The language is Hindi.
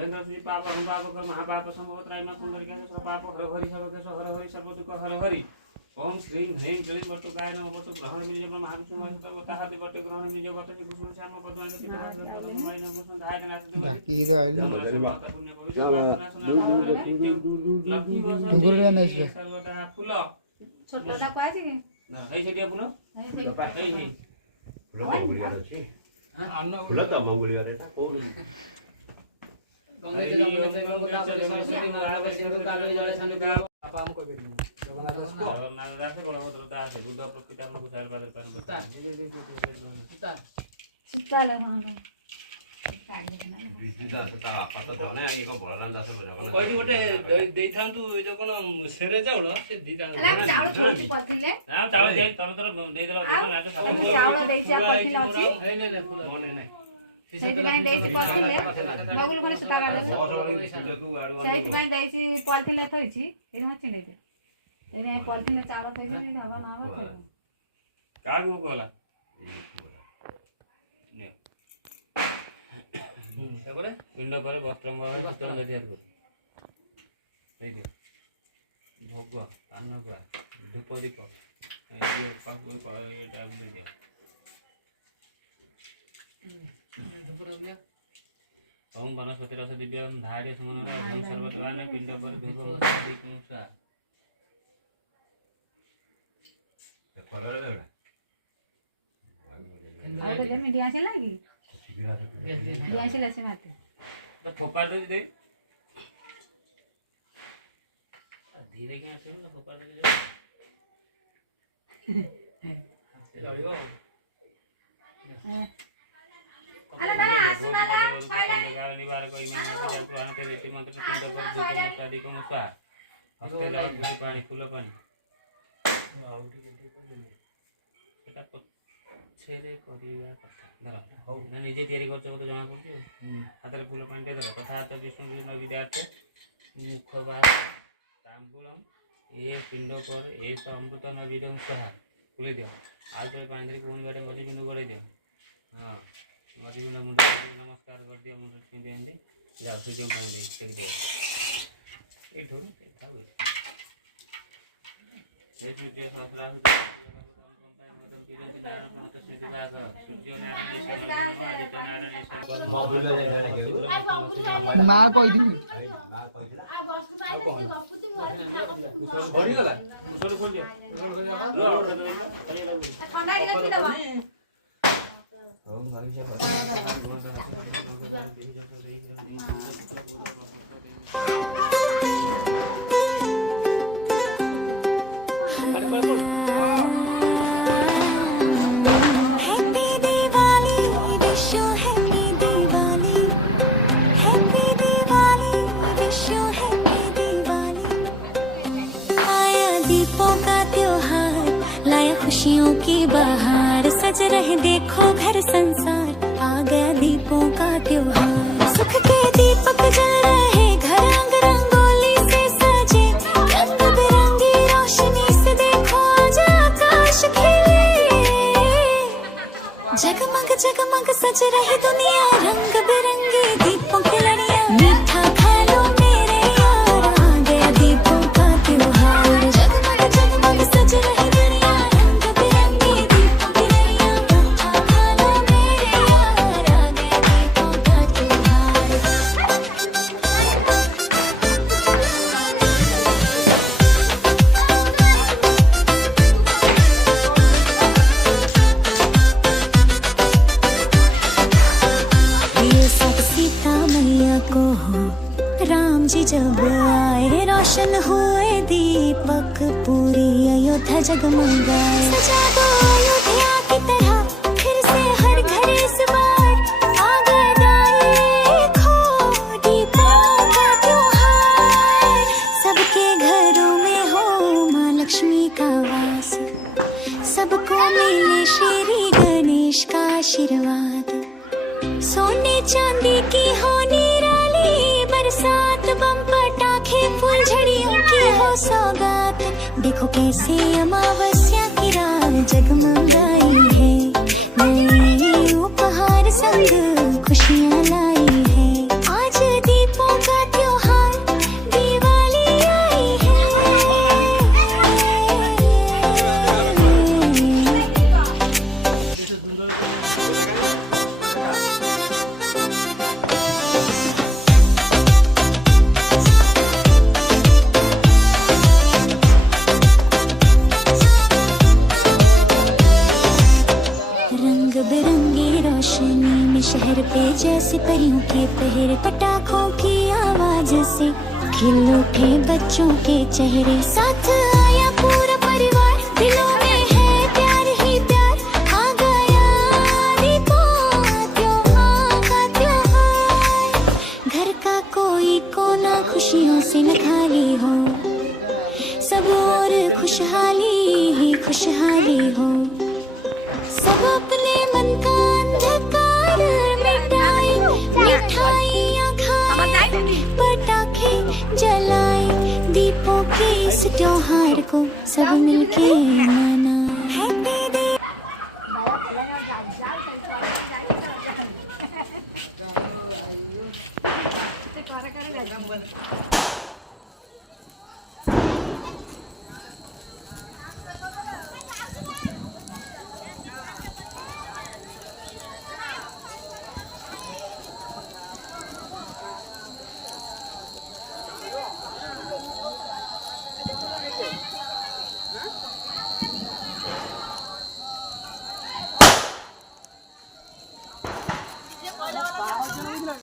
गजेन्द्र पाप हम पाप कर महापाप संभव त्रायमा पुंडरीकाय सर्व पाप हर हरि सर्व दुःख हर हरि ओम श्री ह्रीं क्लीं वटु गाय नमः वटु ग्रहण विजय महाविष्णु सर्वता हाथि वटु ग्रहण विजय वटु कुसुम श्याम पद्मांग नमः संधाय नाथ सर्वता फूल छोटटा पाछि के हे सेटिया फूल हे फूल मंगुलिया अछि अन्न फूल त मंगुलिया रेटा को गंगे जगन्नाथ आपा हम कोइ बेरी जगन्नाथ दास को जगन्नाथ दास बलभद्र दास बुद्ध प्रकृति हमको चार पादर पर सीता चित्ताले हां विद्युत ता आपा त जने आगे को बलराम दास जगन्नाथ कोइ गोटे देई थांतु ए जो कोन सेरे चाउल से दिटा अला चाउल छोटी पतिले ना चावल दे तम तर दे देला चाउल देछि पतिले अछि हे नै नै मने नै सेति काई देछि पतिले बगुल कोन सता गाले सेति काई देछि पतिले थइछि एने मछि नै एने पतिले चाउल थइछि नै हवा ना हवा थइ कागु कोला ताପରେ पिंड पर वस्त्र मय वस्त्र दे दिया सही दे भोग अन्न का धूप दीप ये पाक को ये टाइम दे दिया धूप दिया ओम वनस्पति रस दिव्यम धार्य समनरा हम सर्वत्वान पिंड पर धूप दीपसा ते फलरे देला आउ के मीडिया से लागी दिया से लसे माते तो फोपाड़ दे दे धीरे के आसे ना फोपाड़ दे दे से लड़ियो अला ना आसुनाला फाइला गाली बार कोई में जाल पुराना ते रीति मंत्र पिंड पर धूप शादी को मुसा हफ्ते लगा पानी फूल पानी सेटा छेरे करिया कथा धर ना निजे तैयारी करछ तो जमा पड़छ हाथ रे फूल पानी दे दे कथा तो विष्णु जी नवी दाते मुख बार तांबूलम ये पिंड पर ए अमृत नवीदम सहा फूले दियो आज तो पानी धरी कोन बाटे मजी बिंदु गड़े दियो हां मजी बिंदु मुंड नमस्कार कर दियो मुंड छुई देंदे जा सूर्य पानी दे छेक दे ए ठोर खाओ ये चुटिया शास्त्र मां कोइ दी बड़ी गला मुसर खोल दिया ठंडा के रखी दबा ओम गाली से खुशियों की बहार सज रहे देखो घर संसार आ गया दीपों का त्योहार सुख के दीपक जल रहे घर रंग रंगोली से सजे रंग बिरंगी रोशनी से देखो आज आकाश खिले जगमग जगमग सज रही दुनिया रंग बिरंगी दीपों की लड़ियां मीठा खा लो मेरे यार आ गया दीपों का त्योहार जगमग जगमग सज रही दुनिया जब आए रोशन हुए दीपक पूरी अयोध्या जगमगाए सजा दो अयोध्या की तरह फिर से हर घर इस बार आ गया देखो दीपों का त्योहार सबके घरों में हो माँ लक्ष्मी का वास सबको मिले श्री गणेश का आशीर्वाद सोने चांदी की हो निराली बरसात बम पटाखे फुलझड़ियों की हो सौगात देखो कैसे अमावस्या की रात जगमगाई है नए उपहार संग खुशियाँ लाई है आज दीप परियों के पहर पटाखों की आवाज से खिल उठे बच्चों के चेहरे। साथ आया पूरा परिवार, दिलों में है प्यार ही प्यार। आ गया दीपों का त्योहार। घर का कोई कोना खुशियों से न खाली हो, सब और खुशहाली ही खुशहाली हो। सब अपने मन का अंधकार मिटाए, मिठाइयाँ खाए, पटाखे जलाए। दीपों के इस त्योहार को सब मिलके मनाए। Happy day. ते करे करे